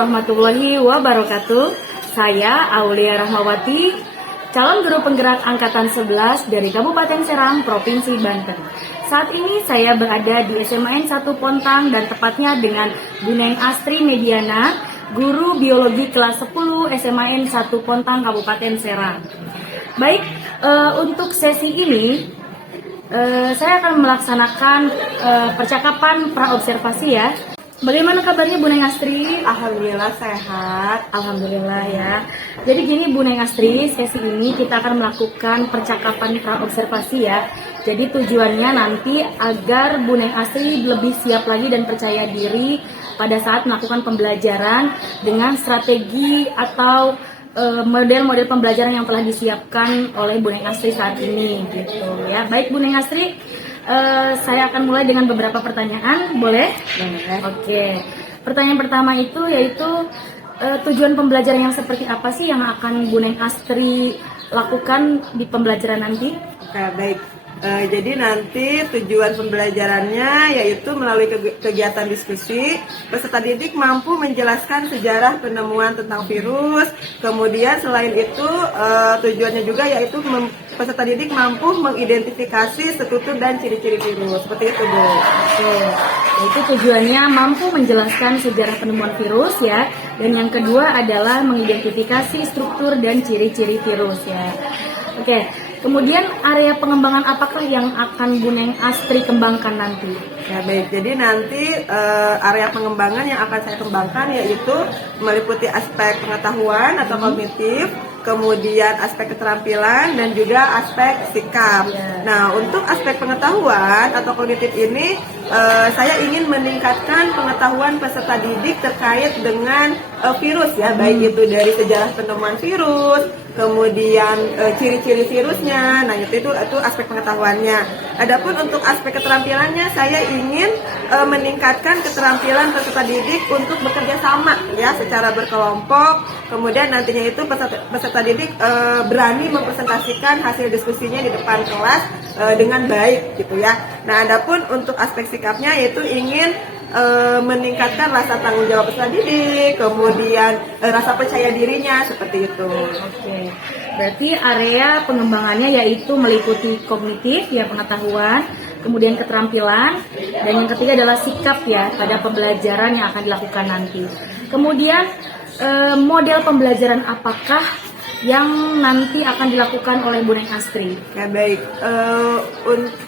warahmatullahi wabarakatuh. Saya Aulia Rahmawati, calon guru penggerak angkatan 11 dari Kabupaten Serang, Provinsi Banten. Saat ini saya berada di SMAN 1 Pontang dan tepatnya dengan Bu Neng Astri Mediana, guru biologi kelas 10 SMAN 1 Pontang, Kabupaten Serang. Baik, untuk sesi ini saya akan melaksanakan percakapan praobservasi ya. Bagaimana kabarnya Bu Neng Astri? Alhamdulillah sehat. Alhamdulillah ya. Jadi gini Bu Neng Astri, sesi ini kita akan melakukan percakapan praobservasi ya. Jadi tujuannya nanti agar Bu Neng Astri lebih siap lagi dan percaya diri pada saat melakukan pembelajaran dengan strategi atau model-model pembelajaran yang telah disiapkan oleh Bu Neng Astri saat ini gitu ya. Baik Bu Neng Astri, saya akan mulai dengan beberapa pertanyaan, boleh? Boleh. Oke. Pertanyaan pertama itu yaitu tujuan pembelajaran yang seperti apa sih yang akan Bu Neng Astri lakukan di pembelajaran nanti? Oke, baik. Jadi nanti tujuan pembelajarannya yaitu melalui kegiatan diskusi, peserta didik mampu menjelaskan sejarah penemuan tentang virus. Kemudian selain itu tujuannya juga yaitu peserta didik mampu mengidentifikasi struktur dan ciri-ciri virus. Seperti itu, Bu. Oke. Itu tujuannya mampu menjelaskan sejarah penemuan virus ya. Dan yang kedua adalah mengidentifikasi struktur dan ciri-ciri virus ya. Oke. Kemudian area pengembangan apakah yang akan Bu Neng Astri kembangkan nanti? Ya baik, jadi nanti area pengembangan yang akan saya kembangkan yaitu meliputi aspek pengetahuan atau kognitif, kemudian aspek keterampilan dan juga aspek sikap. Nah, untuk aspek pengetahuan atau kognitif ini saya ingin meningkatkan pengetahuan peserta didik terkait dengan virus ya, baik itu dari sejarah penemuan virus, kemudian ciri-ciri virusnya. Nah, itu aspek pengetahuannya. Adapun untuk aspek keterampilannya, saya ingin meningkatkan keterampilan peserta didik untuk bekerja sama ya secara berkelompok. Kemudian nantinya itu peserta didik berani mempresentasikan hasil diskusinya di depan kelas dengan baik gitu ya. Nah, adapun untuk aspek sikapnya yaitu ingin meningkatkan rasa tanggung jawab peserta didik, kemudian rasa percaya dirinya seperti itu. Oke. Berarti area pengembangannya yaitu meliputi kognitif ya, pengetahuan, kemudian keterampilan, dan yang ketiga adalah sikap ya pada pembelajaran yang akan dilakukan nanti. Kemudian model pembelajaran apakah yang nanti akan dilakukan oleh Bu Neng Astri? Ya baik,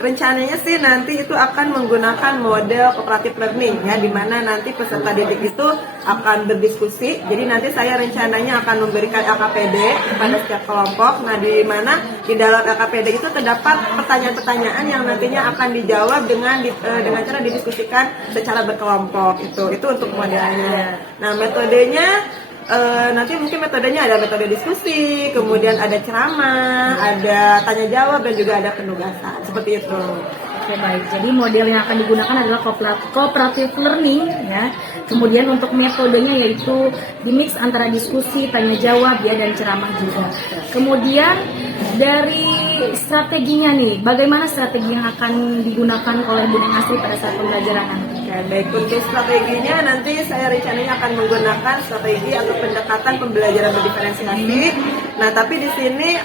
rencananya sih nanti itu akan menggunakan model cooperative learning ya, di mana nanti peserta didik itu akan berdiskusi. Jadi nanti saya rencananya akan memberikan LKPD kepada setiap kelompok. Nah, di mana di dalam LKPD itu terdapat pertanyaan-pertanyaan yang nantinya akan dijawab dengan cara didiskusikan secara berkelompok. Itu untuk modelnya. Nah, metodenya nanti mungkin metodenya ada metode diskusi, kemudian ada ceramah, ada tanya jawab, dan juga ada penugasan seperti itu. Oke baik, jadi model yang akan digunakan adalah cooperative learning ya. Kemudian untuk metodenya yaitu dimix antara diskusi, tanya jawab ya, dan ceramah juga. Kemudian dari strateginya nih, bagaimana strategi yang akan digunakan oleh Bu Neng Astri pada saat pembelajaran nanti? Ya, baik, untuk strateginya nanti saya rencananya akan menggunakan strategi atau pendekatan pembelajaran berdiferensiasi. Nah, tapi di sini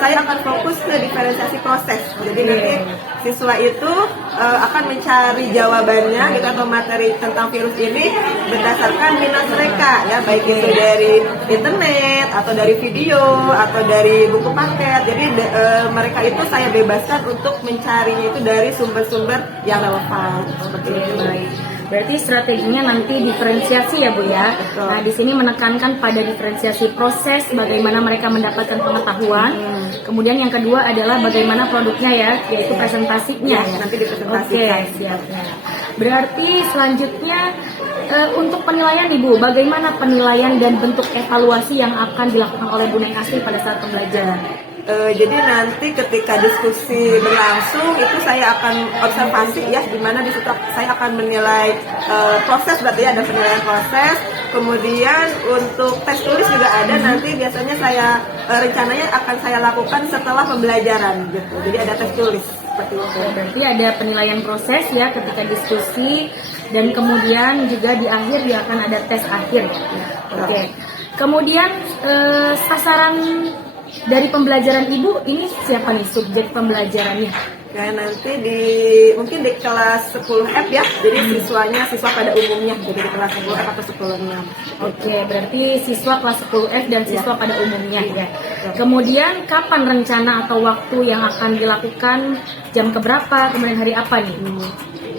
saya akan fokus ke diferensiasi proses. Jadi nanti siswa itu akan mencari jawabannya gitu atau materi tentang virus ini berdasarkan minat mereka ya, baik itu dari internet atau dari video atau dari buku paket. Jadi mereka itu saya bebaskan untuk mencarinya itu dari sumber-sumber yang relevan seperti itu. Berarti strateginya nanti diferensiasi ya Bu ya. Betul. Nah, di sini menekankan pada diferensiasi proses, bagaimana mereka mendapatkan pengetahuan. Kemudian yang kedua adalah bagaimana produknya ya, yaitu presentasinya ya. Nanti dipresentasikan. Oke, siap ya. Berarti selanjutnya untuk penilaian Ibu, bagaimana penilaian dan bentuk evaluasi yang akan dilakukan oleh Bu Neng Astri pada saat pembelajaran? Jadi nanti ketika diskusi berlangsung itu saya akan observasi ya, di mana di situ saya akan menilai proses, berarti ada penilaian proses. Kemudian untuk tes tulis juga ada, nanti biasanya saya rencananya akan saya lakukan setelah pembelajaran gitu. Jadi ada tes tulis. seperti itu. Berarti ada penilaian proses ya ketika diskusi, dan kemudian juga di akhir dia akan ada tes akhir ya. Oke. Kemudian sasaran dari pembelajaran Ibu ini siapa nih subjek pembelajarannya? Ya, nanti mungkin di kelas 10F ya, jadi siswa pada umumnya, jadi di kelas 10F atau 10-6. Oke, berarti siswa kelas 10F dan siswa pada umumnya ya. Kemudian kapan rencana atau waktu yang akan dilakukan, jam keberapa, kemudian hari apa nih?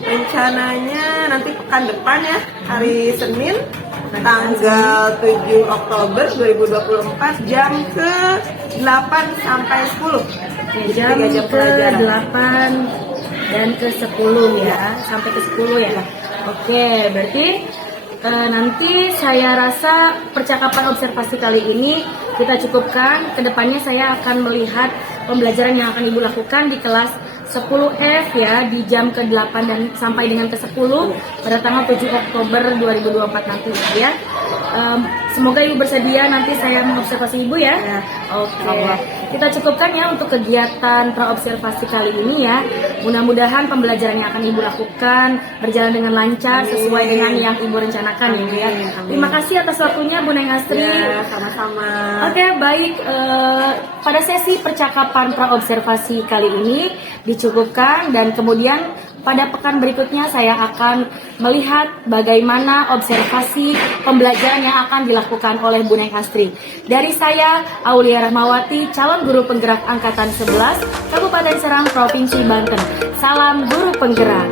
Rencananya nanti pekan depan ya, hari Senin, tanggal 7 Oktober 2024, jam ke 8 sampai 10. Jam ke 8 dan ke 10 ya, sampai ke 10 ya. Oke, berarti nanti saya rasa percakapan observasi kali ini kita cukupkan. Kedepannya saya akan melihat pembelajaran yang akan Ibu lakukan di kelas 10F ya, di jam ke-8 dan sampai dengan ke-10 pada tanggal 7 Oktober 2024 nanti ya. Semoga Ibu bersedia nanti saya mengobservasi Ibu ya. Oke. Kita cukupkan ya untuk kegiatan praobservasi kali ini ya. Mudah-mudahan pembelajaran yang akan Ibu lakukan berjalan dengan lancar sesuai dengan yang Ibu rencanakan ya. Terima kasih atas waktunya Bu Neng Astri. Ya, sama-sama. Oke, baik. Pada sesi percakapan praobservasi kali ini dicukupkan, dan kemudian pada pekan berikutnya saya akan melihat bagaimana observasi pembelajaran yang akan dilakukan oleh Bu Neng Astri. Dari saya, Aulia Rahmawati, calon guru penggerak Angkatan 11, Kabupaten Serang, Provinsi Banten. Salam guru penggerak.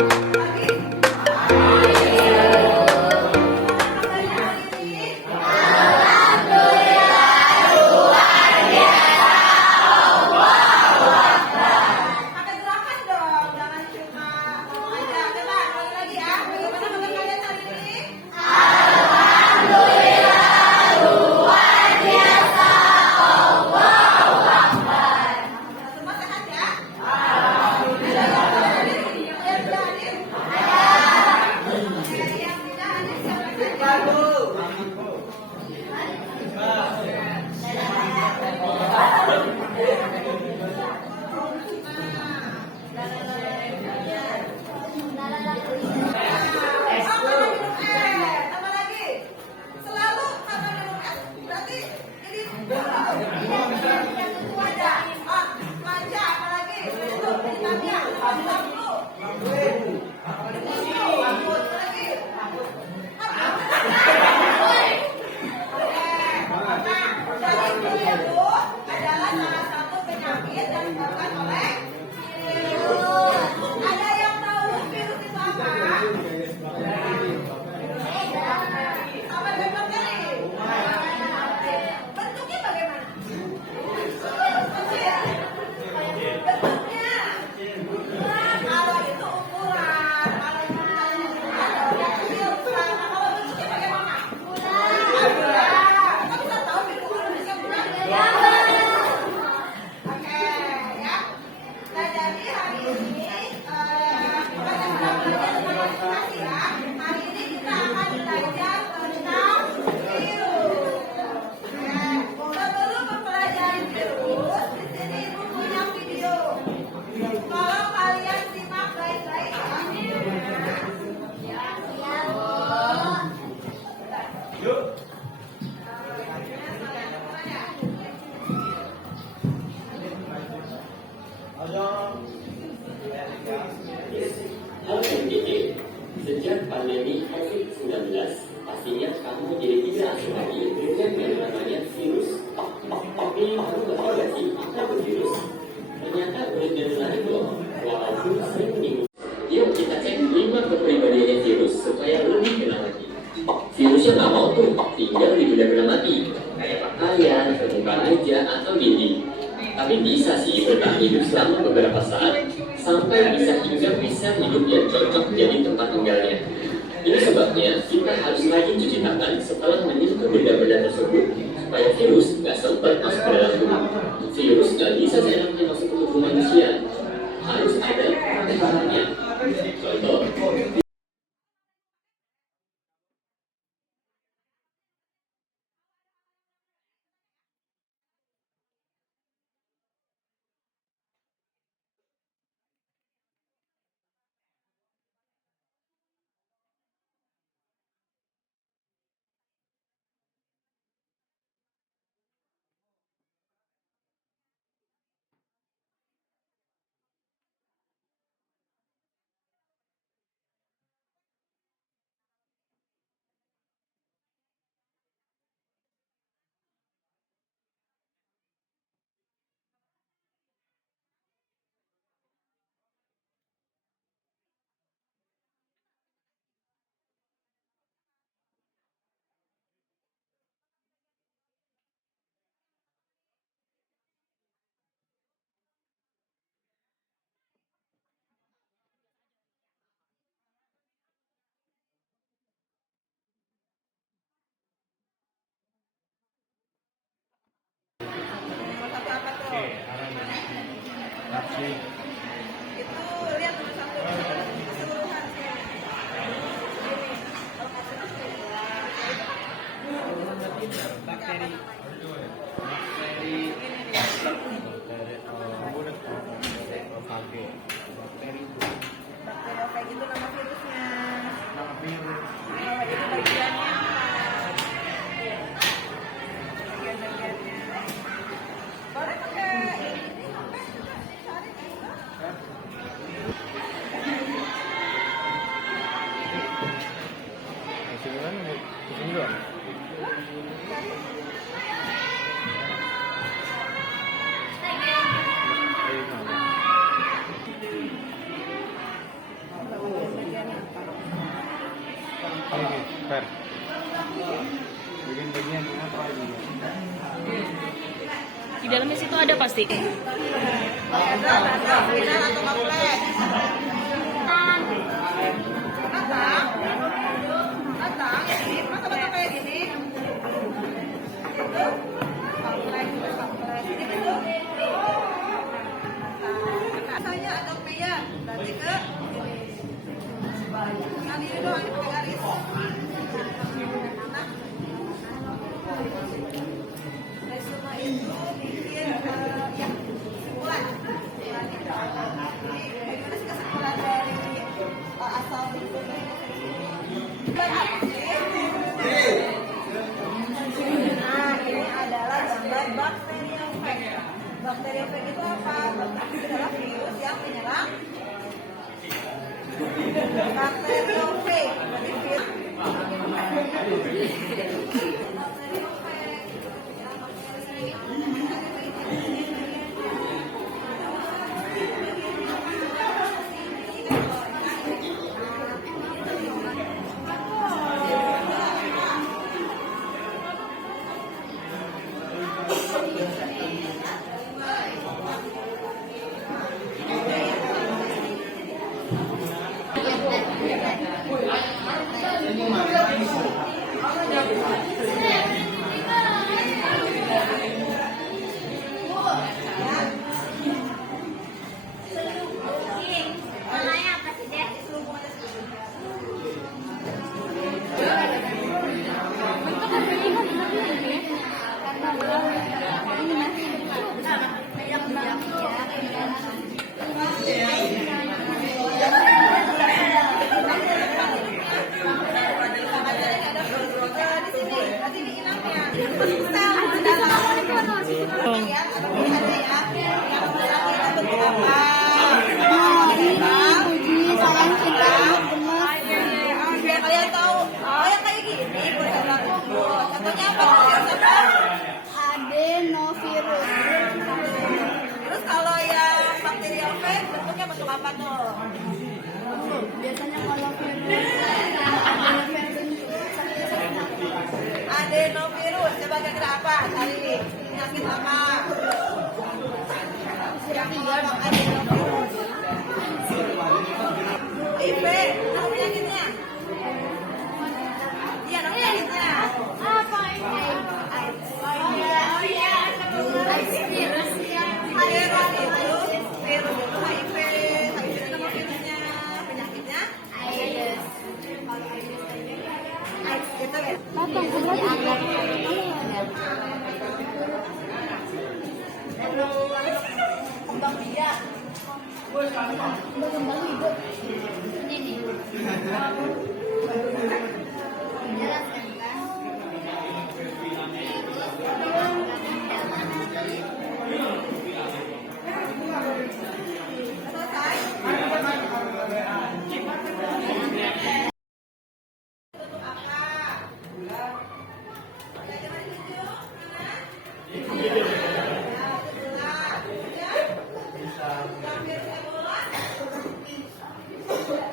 Halo MDT, sejak pandemi COVID-19, pastinya kamu jadi tidak asing lagi dengan yang namanya virus. Tapi kamu gak tahu gak sih apa itu virus? Ternyata udah dari loh, walaupun sering menyinggung. Yuk kita cek 5 kepribadiannya virus supaya lebih kenal lagi. Virusnya gak mau tuh tinggal di benda-benda mati, kayak pakaian, permukaan meja, atau dinding. Tapi bisa sih bertahan hidup selama beberapa saat, sampai bisa hidup yang cocok jadi tempat tinggalnya. Ini sebabnya kita harus rajin cuci tangan setelah menyentuh benda-benda tersebut, supaya virus nggak sempat masuk ke dalam tubuh. Virus nggak bisa seenaknya masuk ke tubuh manusia, harus ada pertahanannya. Contoh, Itu lihat nomor 1 keseluruhan sih. Ini kalau hasilnya bakteri bakteriofaga itu nama virusnya. Bahwa ini bagiannya apa? Bagian-bagiannya. Boleh pakai ini cari bagiannya apa? Bagian-bagian apa ini? Di dalamnya situ ada pasti. Ada final atau kompleks? Batang ini, masa batang kayak gini? Itu kompleks. Ini bentuk asalnya ada meja, berarti ke kali ini doang ini pakai garis. Nah, resume itu bikin ya kesimpulan. Bagaimana sih kesimpulan dari asal bentuknya? Nah, ini adalah gambar bakteriofag. Bakteriofag itu apa? Bakteri itu adalah virus yang menyerang bakteriofag. Berarti virus biar kalian tahu. Oh, yang kayak gini boleh bagus. Contohnya apa? Adenovirus. Terus kalau yang bakteriofag bentuknya bentuk apa tuh? Biasanya kalau virus Adenovirus. Coba kira-kira apa? Cari penyakit apa? Yang mengolok adenovirus. HIV. Nama penyakitnya? Iya, nama penyakitnya. apa ini? Virus yang Virus itu HIV. HIV itu nama virusnya. Penyakitnya? AIDS. AIDS gitu ya? Potong diangkat. Kembang biak. Berkembang hidup. Ini. Jelaskan kan? Selesai?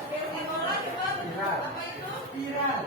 Virus Ebola juga apa itu? Viral.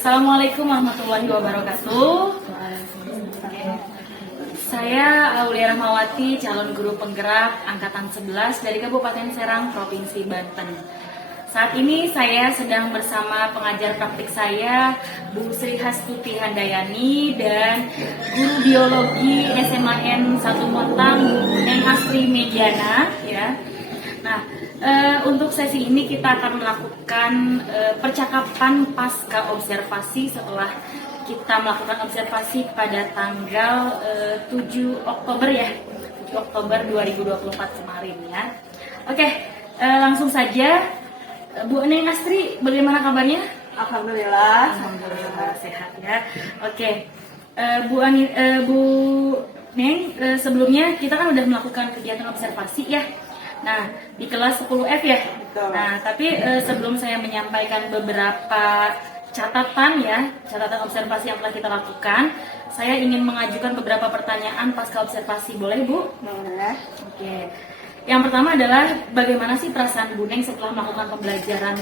Assalamualaikum warahmatullahi wabarakatuh. Saya Aulia Rahmawati, calon guru penggerak Angkatan 11 dari Kabupaten Serang, Provinsi Banten. Saat ini saya sedang bersama pengajar praktik saya, Bu Sri Hastuti Handayani, dan guru biologi SMAN 1 Montang, Bu Neng Astri Mediana. Ya. Nah, untuk sesi ini kita akan melakukan percakapan pasca observasi setelah kita melakukan observasi pada tanggal 7 Oktober ya, 7 Oktober 2024 kemarin ya. Oke, langsung saja. Bu Neng Astri, bagaimana kabarnya? Alhamdulillah. Alhamdulillah sehat ya. Oke, Bu Neng, sebelumnya kita kan udah melakukan kegiatan observasi ya. Nah, di kelas 10F ya. Betul. Nah, tapi sebelum saya menyampaikan beberapa catatan observasi yang telah kita lakukan, saya ingin mengajukan beberapa pertanyaan pasca observasi. Boleh, Bu? Boleh. Oke. Yang pertama adalah bagaimana sih perasaan Bu Neng setelah melakukan pembelajaran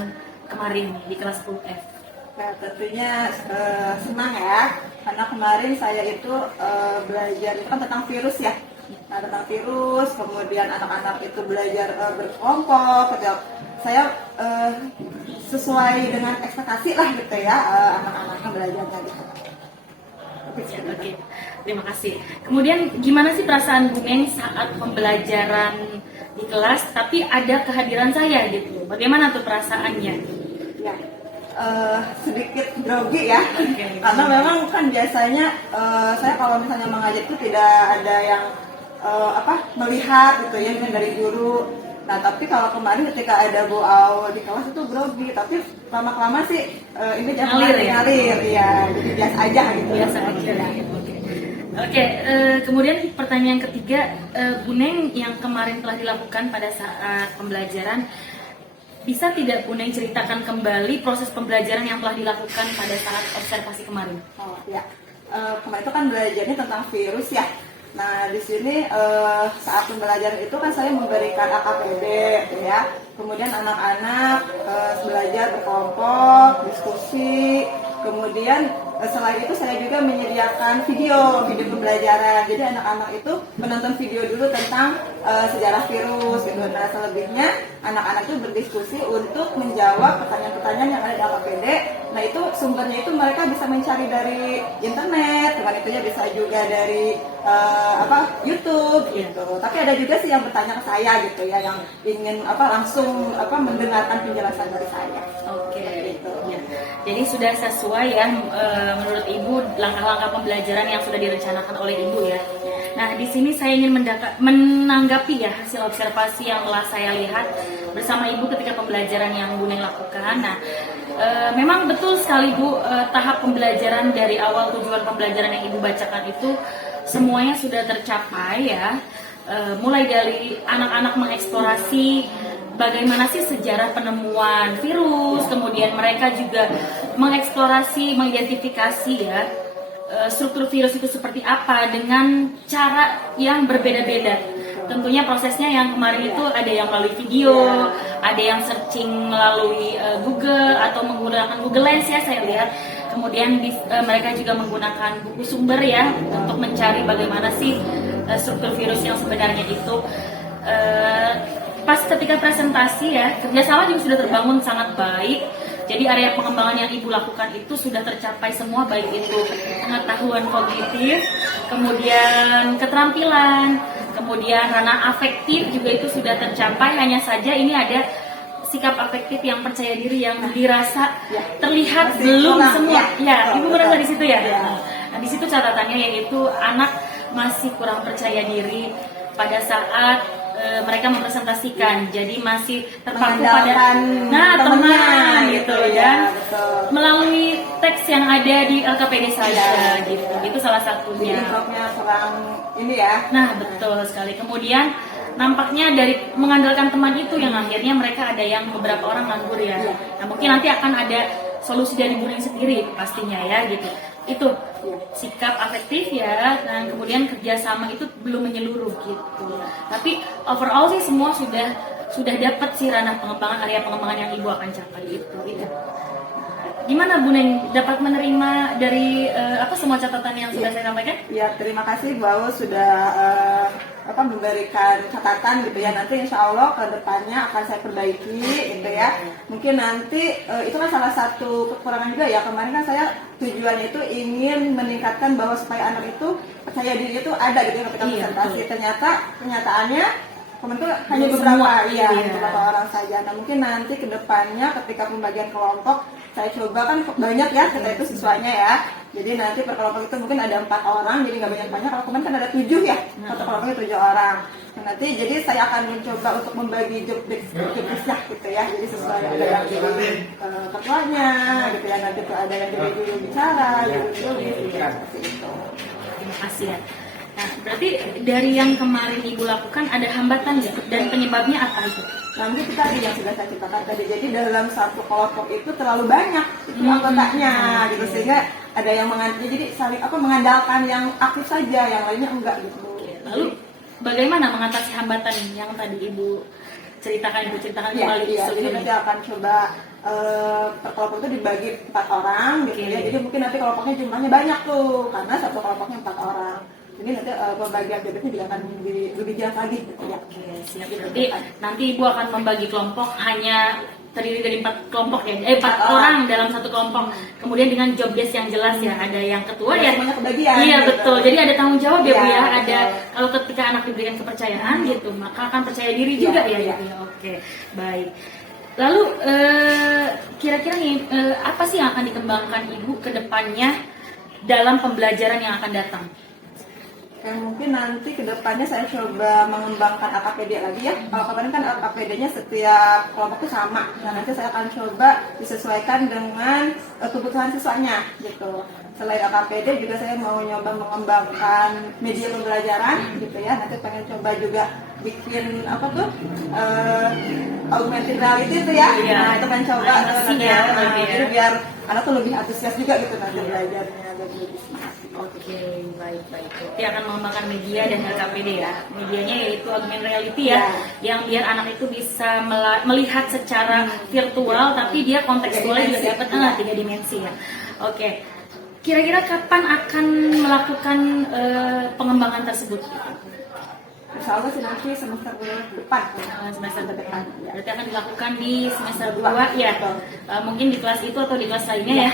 kemarin di kelas 10F? Nah, tentunya senang ya, karena kemarin saya itu belajar itu kan tentang virus ya. Nah, tentang virus, kemudian anak-anak itu belajar berkelompok, saya sesuai dengan ekspektasi lah gitu ya, anak-anaknya belajarnya gitu. Oke, terima kasih. Kemudian gimana sih perasaan Bu Neng saat pembelajaran di kelas tapi ada kehadiran saya gitu? Bagaimana tuh perasaannya? Ya, sedikit grogi ya, Oke. karena memang kan biasanya saya kalau misalnya mengajar itu tidak ada yang melihat gitu ya, mungkin dari guru. Nah tapi kalau kemarin ketika ada Bu Au di kelas itu grogi, tapi lama-lama sih ini jangan ngalir ya, jadi biasa aja gitu. Biasa aja. Oke, kemudian pertanyaan ketiga, Bu Neng yang kemarin telah dilakukan pada saat pembelajaran, bisa tidak Bu Neng ceritakan kembali proses pembelajaran yang telah dilakukan pada saat observasi kemarin? Oh ya, kemarin itu kan belajarnya tentang virus ya. Nah di sini saat pembelajaran itu kan saya memberikan AKPD ya, kemudian anak-anak belajar berkelompok, diskusi, kemudian selain itu saya juga menyediakan video pembelajaran. Jadi anak-anak itu menonton video dulu tentang sejarah virus gitu. Nah selebihnya anak-anak itu berdiskusi untuk menjawab pertanyaan-pertanyaan yang ada di AKPD. Nah itu sumbernya itu mereka bisa mencari dari internet, bukan itunya bisa juga dari YouTube gitu. Tapi ada juga sih yang bertanya ke saya gitu ya, yang ingin langsung mendengarkan penjelasan dari saya. Oke, Gitu. ya. Jadi sudah sesuai ya menurut Ibu langkah-langkah pembelajaran yang sudah direncanakan oleh Ibu ya. Nah, di sini saya ingin menanggapi ya hasil observasi yang telah saya lihat bersama Ibu ketika pembelajaran yang Bu Neng lakukan. Nah, memang betul sekali Bu, tahap pembelajaran dari awal tujuan pembelajaran yang Ibu bacakan itu semuanya sudah tercapai ya. Mulai dari anak-anak mengeksplorasi bagaimana sih sejarah penemuan virus, kemudian mereka juga mengeksplorasi, mengidentifikasi ya struktur virus itu seperti apa dengan cara yang berbeda-beda. Tentunya prosesnya yang kemarin itu ada yang melalui video, ada yang searching melalui Google atau menggunakan Google Lens ya saya lihat. Kemudian mereka juga menggunakan buku sumber ya untuk mencari bagaimana sih struktur virus yang sebenarnya itu. Pas ketika presentasi ya, kerjasama juga sudah terbangun sangat baik. Jadi area pengembangan yang Ibu lakukan itu sudah tercapai semua, baik itu pengetahuan kognitif, kemudian keterampilan, kemudian ranah afektif juga itu sudah tercapai. Hanya saja ini ada sikap afektif yang percaya diri yang dirasa terlihat belum semua. Ya, Ibu merasa di situ ya. Nah, di situ catatannya yaitu anak masih kurang percaya diri pada saat mereka mempresentasikan, jadi masih terpaku pada teman gitu ya, melalui teks yang ada di LKPD saja gitu. Itu salah satunya. Improve-nya kurang ini ya. Nah, betul sekali. Kemudian nampaknya dari mengandalkan teman itu yang akhirnya mereka ada yang beberapa orang nganggur ya. Nah, mungkin nanti akan ada solusi dari Bu Neng sendiri pastinya ya gitu. Itu sikap afektif ya, dan kemudian kerjasama itu belum menyeluruh gitu. Tapi overall sih semua sudah dapat sih ranah pengembangan, area pengembangan yang Ibu akan capai itu. Gimana Bu Neng dapat menerima dari semua catatan yang sudah saya sampaikan? Ya, terima kasih Bu Au sudah memberikan catatan gitu ya. Nanti insya Allah ke depannya akan saya perbaiki gitu ya. Mungkin nanti itu kan salah satu kekurangan juga ya. Kemarin kan saya tujuannya itu ingin meningkatkan bahwa supaya anak itu percaya diri itu ada gitu ya ketika presentasi. Ternyata kenyataannya teman itu hanya beberapa orang saja. Nah mungkin nanti ke depannya ketika pembagian kelompok saya coba kan banyak ya kita itu siswanya ya. Jadi nanti per kelompok itu mungkin ada 4 orang, jadi nggak banyak-banyak. Kalau kemarin kan ada 7 ya, satu kelompoknya 7 orang. Nah, nanti jadi saya akan mencoba untuk membagi job desk-nya gitu ya. Jadi sesuai ada yang jadi ketuanya gitu ya, nanti tuh ada yang jadi juru bicara, gitu ya, seperti itu. Terima kasih ya. Nah, berarti dari yang kemarin Ibu lakukan ada hambatan ya? Dan penyebabnya apa itu? Nanti kita tadi yang sudah saya ceritakan tadi, jadi dalam satu kelompok itu terlalu banyak anggotanya gitu, sehingga ada yang jadi saling mengandalkan yang aktif saja, yang lainnya enggak gitu. Lalu bagaimana mengatasi hambatan yang tadi Ibu ceritakan kembali? Jadi nanti akan coba per kelompok itu dibagi 4 orang gitu ya. Jadi mungkin nanti kelompoknya jumlahnya banyak tuh, karena satu kelompoknya 4 orang. Jadi nanti pembagian bebeknya juga akan lebih jelas lagi. Ya. Oke, siap. Berarti nanti Ibu akan membagi kelompok hanya terdiri dari 4 kelompok ya, 4 orang dalam satu kelompok. Kemudian dengan job desk yang jelas ya, ada yang ketua ya. Semuanya kebagian. Iya gitu. betul. Jadi ada tanggung jawab ya Bu Iya, ya. betul. Ada kalau ketika anak diberikan kepercayaan gitu, maka akan percaya diri juga ya. Iya. Gitu ya. Oke, baik. Lalu kira-kira nih apa sih yang akan dikembangkan Ibu ke depannya dalam pembelajaran yang akan datang? Mungkin nanti kedepannya saya coba mengembangkan AKPD lagi ya. Kalau kemarin kan AKPD-nya setiap kelompok itu sama. Nah, nanti saya akan coba disesuaikan dengan kebutuhan siswanya gitu. Selain AKPD juga saya mau nyoba mengembangkan media pembelajaran gitu ya. Nanti pengen coba juga bikin apa tuh augmented reality itu ya. Iya. Nah, itu kan coba Animasi nanti ya, nah, lebih ya. jadi biar anak tuh lebih antusias juga gitu nanti belajarnya lebih semangat. Oke, baik-baik. Berarti akan mengembangkan media dan LKPD ya. Medianya yaitu augmented reality ya, yang biar anak itu bisa melihat secara virtual, tapi dia kontekstualnya juga dapat 3 dimensi ya. Oke. Kira-kira kapan akan melakukan pengembangan tersebut? Insya Allah sih nanti semester depan. Semester depan. Berarti akan dilakukan di semester 2 ya. Mungkin di kelas itu atau di kelas lainnya ya.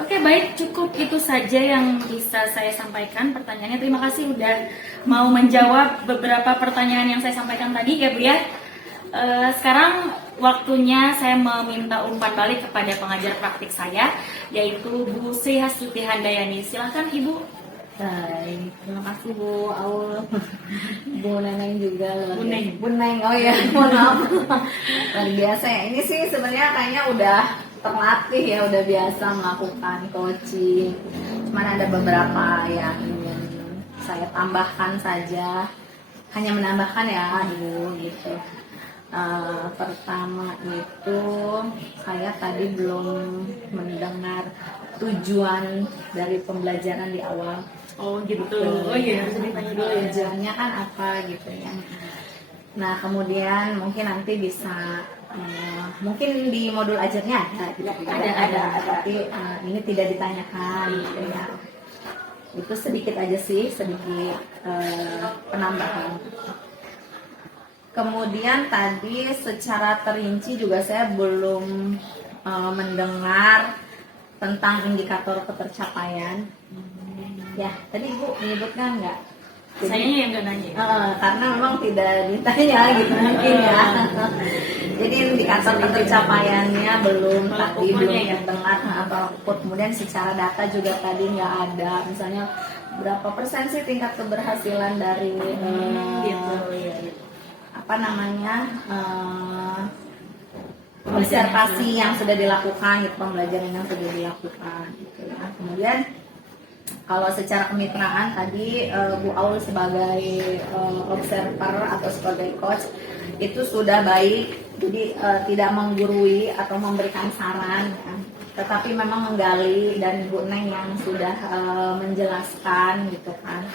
Oke, baik, cukup itu saja yang bisa saya sampaikan pertanyaannya. Terima kasih udah mau menjawab beberapa pertanyaan yang saya sampaikan tadi ya Bu ya. Sekarang waktunya saya meminta umpan balik kepada pengajar praktik saya, yaitu Bu Sri Hastuti Handayani. Silahkan Ibu. Baik, terima kasih Bu Aul, Bu Neneng juga. Bu Neng, oh ya, mohon maaf. Luar biasa ya. Ini sih sebenarnya kayaknya udah terlatih ya, udah biasa melakukan coaching. Cuman ada beberapa yang ingin saya tambahkan saja, hanya menambahkan ya, gitu. Pertama itu saya tadi belum mendengar tujuan dari pembelajaran di awal. Oh gitu. Oh iya, harus ditanya dulu ya. Tujuannya kan apa gitu ya. Nah kemudian mungkin nanti bisa mungkin di modul ajarnya ada tapi ini tidak ditanyakan gitu ya. Itu sedikit aja sih, sedikit penambahan. Kemudian tadi secara terinci juga saya belum mendengar tentang indikator ketercapaian. Ya, tadi Ibu menyebutkan nggak? Sayanya yang nggak nanya. Karena memang tidak ditanya gitu mungkin ya. Jadi indikator ketercapaiannya belum tadi belum ya? terdengar atau kemudian secara data juga tadi nggak ada. Misalnya berapa persen sih tingkat keberhasilan dari Gitu ya. apa namanya observasi yang sudah dilakukan gitu, pembelajaran yang sudah dilakukan gitu ya. Kemudian kalau secara kemitraan tadi Bu Aul sebagai observer atau sebagai coach itu sudah baik, jadi tidak menggurui atau memberikan saran ya, tetapi memang menggali, dan Bu Neng yang sudah menjelaskan gitu kan.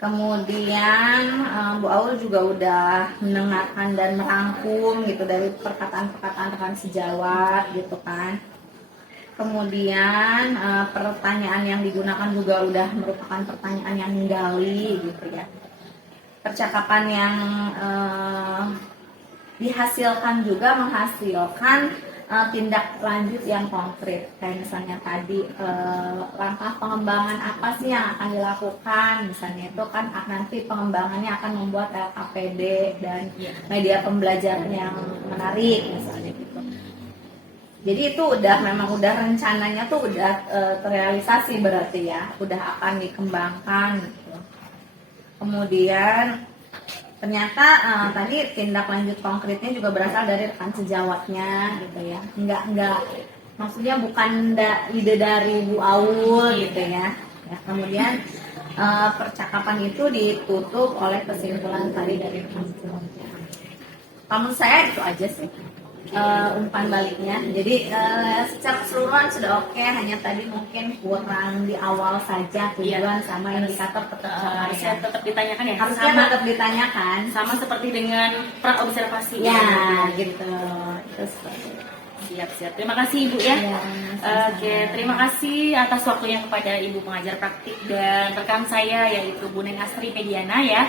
Kemudian Bu Aul juga udah mendengarkan dan merangkum gitu dari perkataan-perkataan rekan sejawat gitu kan. Kemudian pertanyaan yang digunakan juga udah merupakan pertanyaan yang menggali gitu ya. Percakapan yang dihasilkan juga menghasilkan tindak lanjut yang konkret. Kayak misalnya tadi langkah pengembangan apa sih yang akan dilakukan. Misalnya itu kan nanti pengembangannya akan membuat LKPD dan media pembelajaran yang menarik misalnya gitu. Jadi itu memang udah rencananya tuh udah terrealisasi berarti ya, udah akan dikembangkan gitu. Kemudian ternyata tadi tindak lanjut konkretnya juga berasal dari rekan sejawatnya gitu ya. Enggak maksudnya bukan ide dari Bu Aul gitu ya. Kemudian percakapan itu ditutup oleh kesimpulan tadi dari rekan sejawatnya. Menurut saya itu aja sih. Umpan baliknya. Jadi secara keseluruhan sudah oke, hanya tadi mungkin kurang di awal saja tujuan sama indikator ketercapaian. Harusnya tetap ditanyakan ya. Harusnya tetap ditanyakan. Sama seperti dengan pra observasi. Ya, gitu. Itu seperti itu. Siap. Terima kasih Ibu ya. Ya, Oke, terima kasih atas waktunya kepada Ibu pengajar praktik dan rekan saya yaitu Bu Neng Astri Mediana ya.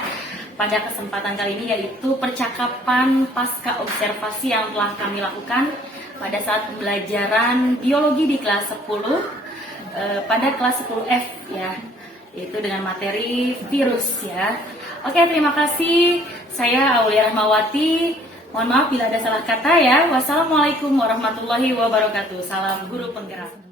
Pada kesempatan kali ini yaitu percakapan pasca observasi yang telah kami lakukan pada saat pembelajaran biologi di kelas 10 pada kelas 10F ya, yaitu dengan materi virus ya. Oke, terima kasih. Saya Aulia Rahmawati. Mohon maaf bila ada salah kata ya. Wassalamualaikum warahmatullahi wabarakatuh. Salam guru penggerak.